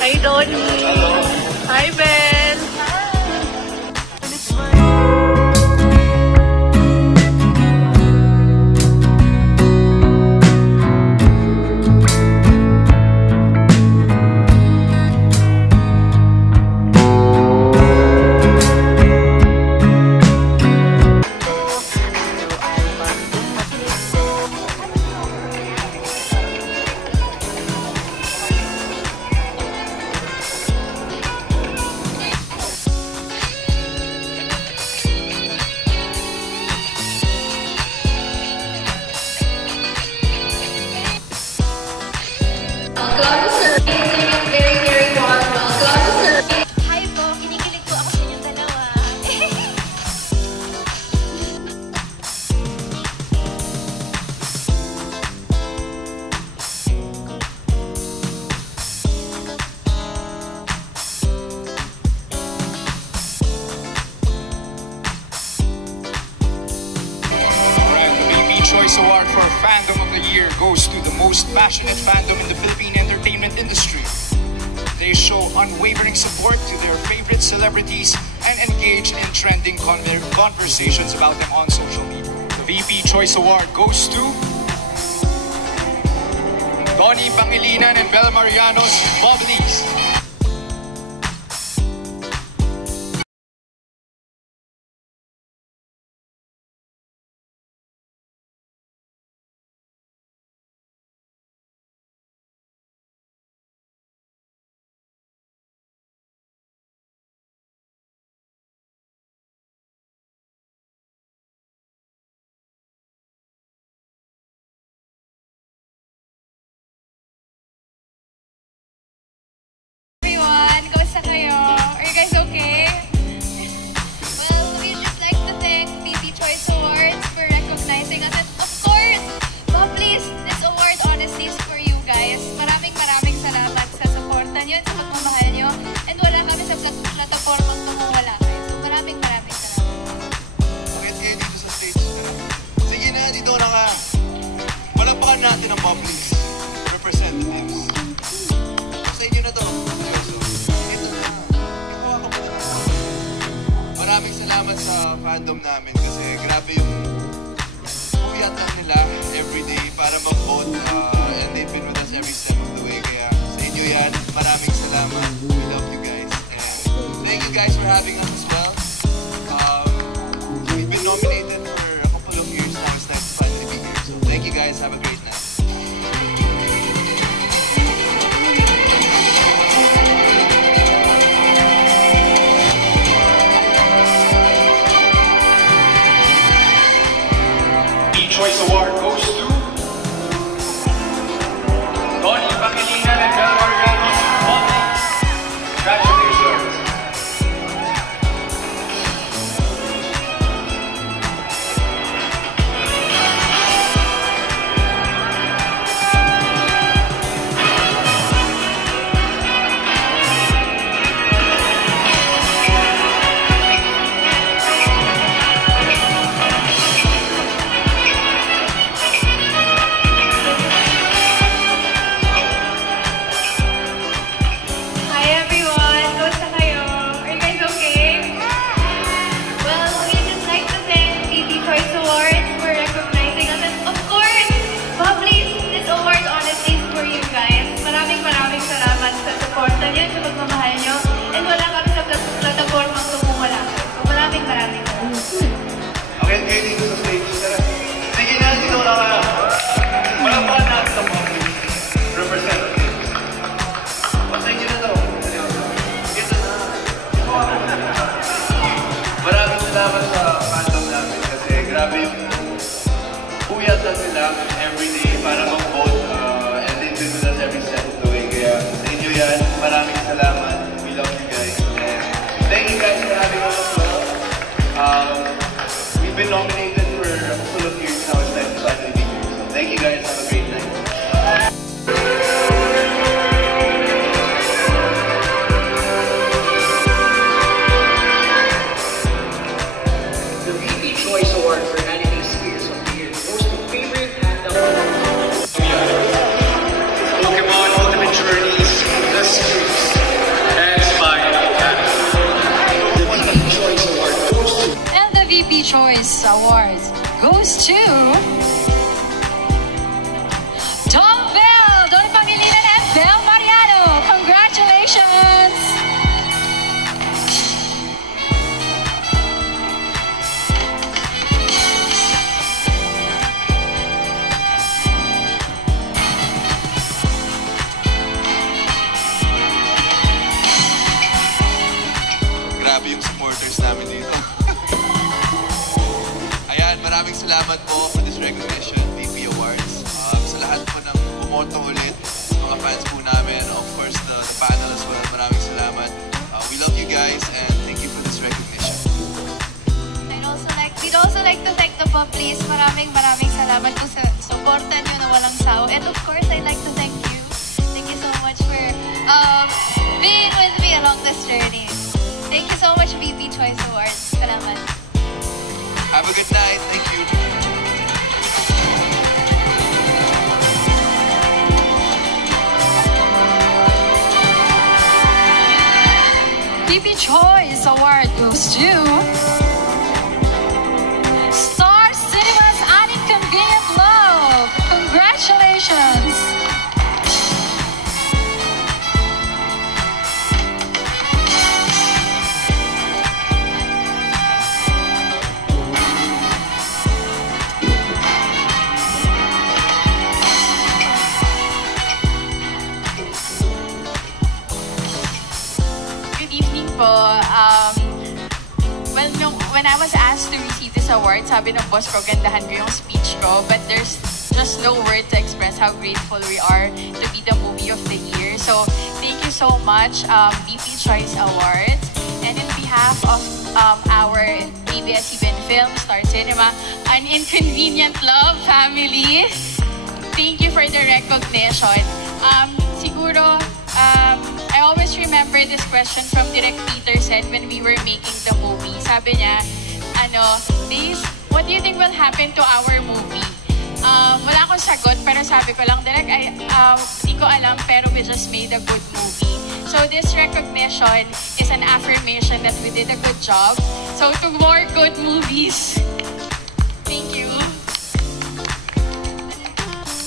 Hi, Donnie. Hi, Belle. Choice Award for Fandom of the Year goes to the most passionate fandom in the Philippine entertainment industry. They show unwavering support to their favorite celebrities and engage in trending conversations about them on social media. The VP Choice Award goes to Donnie Pangilinan and Belle Mariano's Bubblies. Kamusta kayo? Are you guys okay? Well, we just like to thank VP Choice Awards for recognizing us. And of course, Bubblies, this award honestly is for you guys. Maraming salamat sa supportan nyo, sa pagmamahal nyo. And wala kami sa platform kung wala kayo. So maraming salamat. Bakit kayo dito sa stage? Sige na, dito na ka. Palapakan natin ang Bubblies. Representatives. Sa inyo na to. Maraming salamat sa fandom namin kasi grabe yung puyatan nila everyday para mag-vote and they've been with us every step of the way. Kaya sa inyo yan, maraming salamat. We love you guys. And thank you guys for having us as well. We've been nominated for a couple of years now. It's nice to finally be here. So thank you guys. Have a great night. Choice Award goes to Donnie Pangilinan and Belle Mariano's Bubblies. Congratulations. Bakit kayo dito sa stage? Sige na, dito na ka. Palapakan natin ang Bubblies. Representatives. Basta inyo na to. Ito na. Maraming salamat sa fandom namin kasi grabe yung puyatan nila everyday para mag-vote and they've been with us every step of the way. Kaya sa inyo yan, maraming salamat. We love you guys. And thank you guys for having us as well. We've been nominated for a couple of years now. It's nice to finally be here. So thank you guys. Have a great night. The VP Choice Award for Anime Spears of the Year goes to favorite fandom. Choice Awards goes to Don Bell, Don Pangilinan and Bel Mariano. Congratulations! Grabe yung supporters namin dito. Ayan, maraming salamat po for this recognition, VP Awards. Sa lahat po ng bumoto ulit, sa mga fans po namin, of course, the panel as well, maraming salamat. We love you guys and thank you for this recognition. We'd also like to thank the Poplis. Maraming salamat po sa suporta niyo na walang saw. And of course, I'd like to thank you. Thank you so much for being with me along this journey. Thank you so much, VP Choice Awards. Salamat. Have a good night. Thank you. VP Choice Award goes to Star Cinema's Uninconvenient Love. Congratulations! Good evening po. When I was asked to receive this award, sabi ng boss ko, gandahan ko yung speech ko. But there's just no word to express how grateful we are to be the movie of the year. So thank you so much, VP Choice Awards. And in behalf of our ABS-CBN Film, Star Cinema, An Inconvenient Love family, thank you for the recognition. Siguro, I always remember this question from Direk Peter said when we were making the movie. Sabi niya, Days, what do you think will happen to our movie? Wala akong sagot, pero sabi ko lang, Direk, di ko alam, pero we just made a good movie. So this recognition is an affirmation that we did a good job. So to more good movies. Thank you.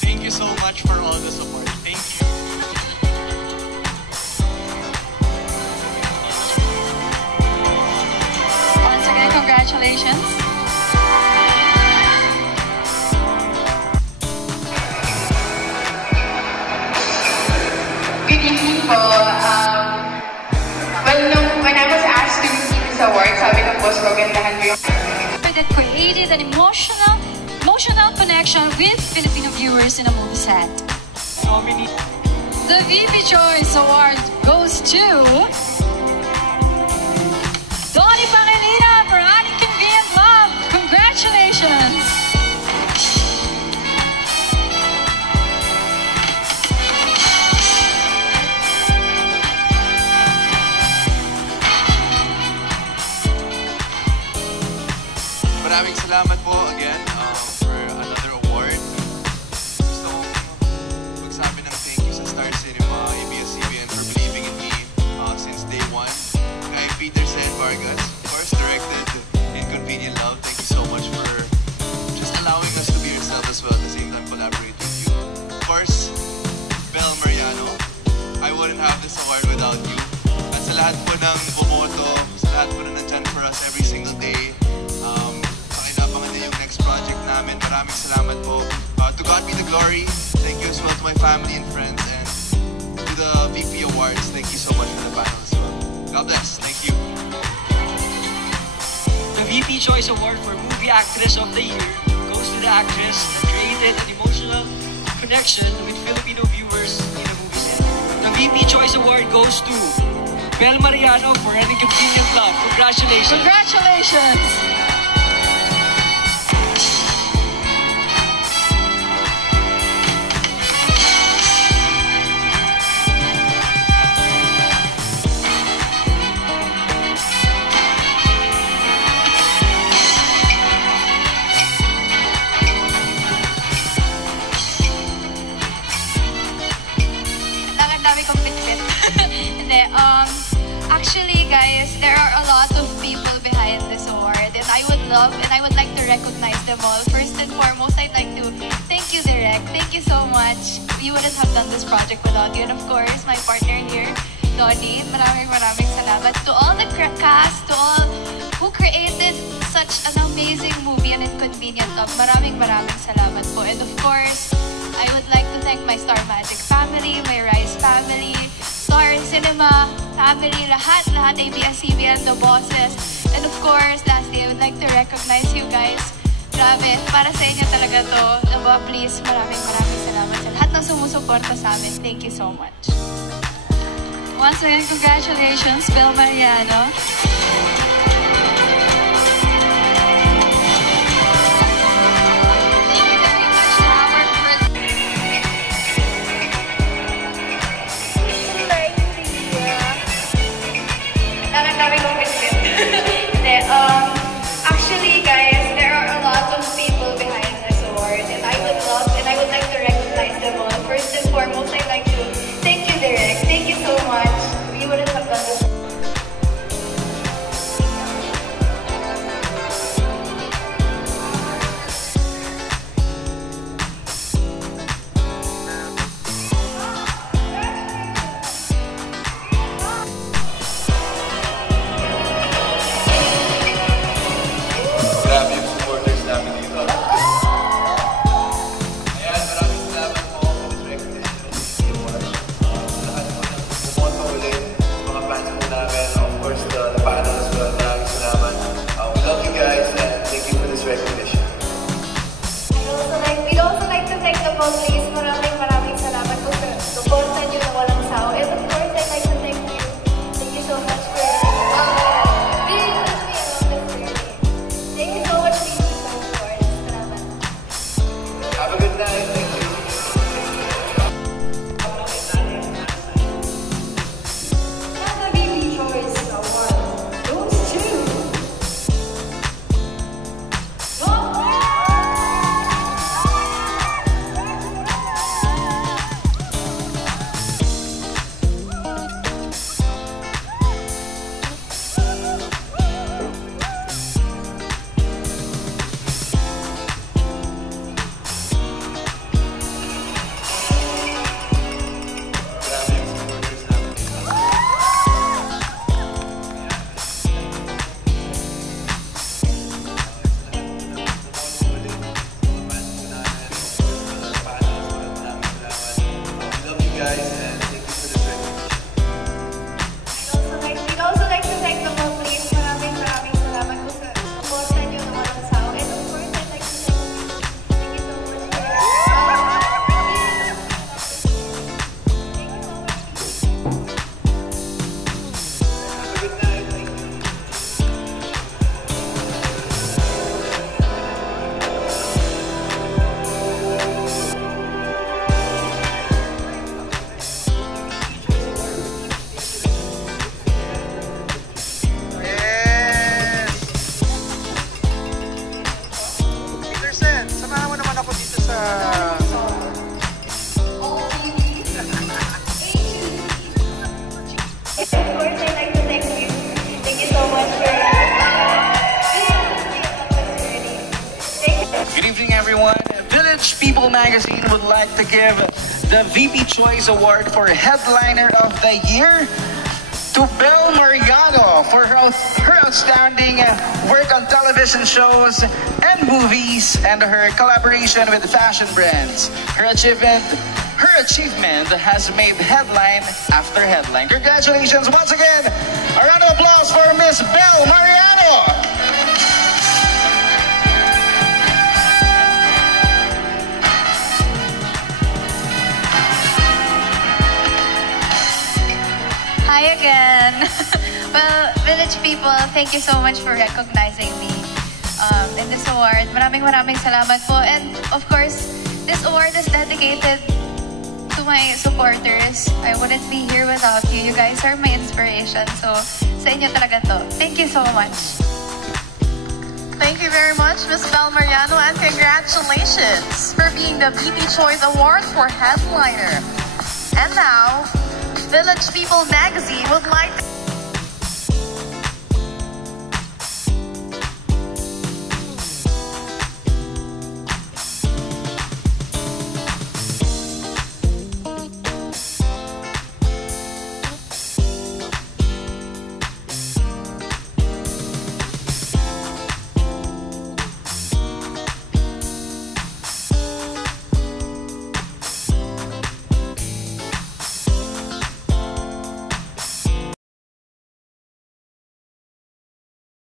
Thank you so much for all the support. Thank you. Once again, congratulations. Good evening po. When I was asked to receive this award, sabi ng boss ko, gandahan ko yung... That created an emotional connection with Filipino viewers in a movie set. The VP Choice Award goes to Donnie Pangilinan for Uninconvenient Love. Congratulations! Maraming salamat po again for another award. Gusto kong magsabi ng thank you sa Star Cinema, ABS-CBN for believing in me since day one. Kay Peter Sen Vargas, of course, directed Inconvenient Love. Thank you so much for just allowing us to be yourself as well at the same time collaborate with you. Of course, Bel Mariano, I wouldn't have this award without you. At sa lahat po ng bumoto, sa lahat po na nandyan for us every single day. Pakinabangan din yung next project namin. Maraming salamat po. To God be the glory. Thank you as well to my family and friends. And to the VP Awards, thank you so much for the panel as well. God bless. Thank you. The VP Choice Award for Movie Actress of the Year goes to the actress that created an emotional connection with Filipino viewers in a movie set. The VP Choice Award goes to Bel Mariano for An Inconvenient Love. Congratulations! Congratulations! Ang dami kong bitbit. Hindi, actually guys, there are a lot of people behind this award and I would love and I would like to recognize them all. First and foremost, I'd like to thank you, Direk. Thank you so much. We wouldn't have done this project without you. And of course, my partner here, Donnie. Maraming salamat. To all the cast, to all who created such an amazing movie and Inconvenient Love. Maraming salamat po. And of course, I would like to thank my Star Magic family, my Rise family, Star Cinema family, lahat ABS-CBN, the bosses. And of course, lastly, I would like to recognize you guys. Grabe, para sa inyo talaga to. Diba, please, maraming salamat sa lahat ng sumusuporta sa amin. Thank you so much. Once again, congratulations, Bel Mariano. Actually, guys, there are a lot of people behind this award, and I would like to recognize them all. First and foremost, I'd like to thank you, Direk. Thank you so much. We wouldn't have done this. Grabe yung supporters namin dito. Ayan, maraming salamat po for this recognition. Lahat po na pumunta ulit sa mga fans po namin. Of course, the panel as well. Maraming salamat. We love you guys and thank you for this recognition. We'd also like to thank the police. Maraming salamat po sa suporta niyo na walang sawa. And of course, I'd like to thank you. Thank you so much for being with me along this journey. Thank you so much for being so support. Salamat. Have a good night. Thank you. The VP Choice Award goes to... Grabe yung supporters namin dito. We love you guys and thank you for this recognition. We'd also like to thank the police. Maraming salamat po sa suporta niyo na walang sawa. And of course, I'd like to thank you so much for thank you so much. Have a good night. Thank you. Yes! Peter Sen, samahan mo naman ako dito sa... Of course, I'd like to thank you. Thank you so much for being with me along this journey. Thank you. Good evening, everyone. Village People Magazine would like to give the VP Choice Award for Headliner of the Year to Bel Mariano for her outstanding work on television shows and movies and her collaboration with fashion brands. Her achievement has made headline after headline. Congratulations once again. A round of applause for Miss Bel Mariano. Hi again. Well, Village people, thank you so much for recognizing me in this award. Maraming salamat po. And of course, this award is dedicated to my supporters. I wouldn't be here without you. You guys are my inspiration. So, sa inyo talaga to. Thank you so much. Thank you very much, Ms. Bel Mariano, and congratulations for being the VP Choice Award for Headliner. And now, Village People Magazine would like to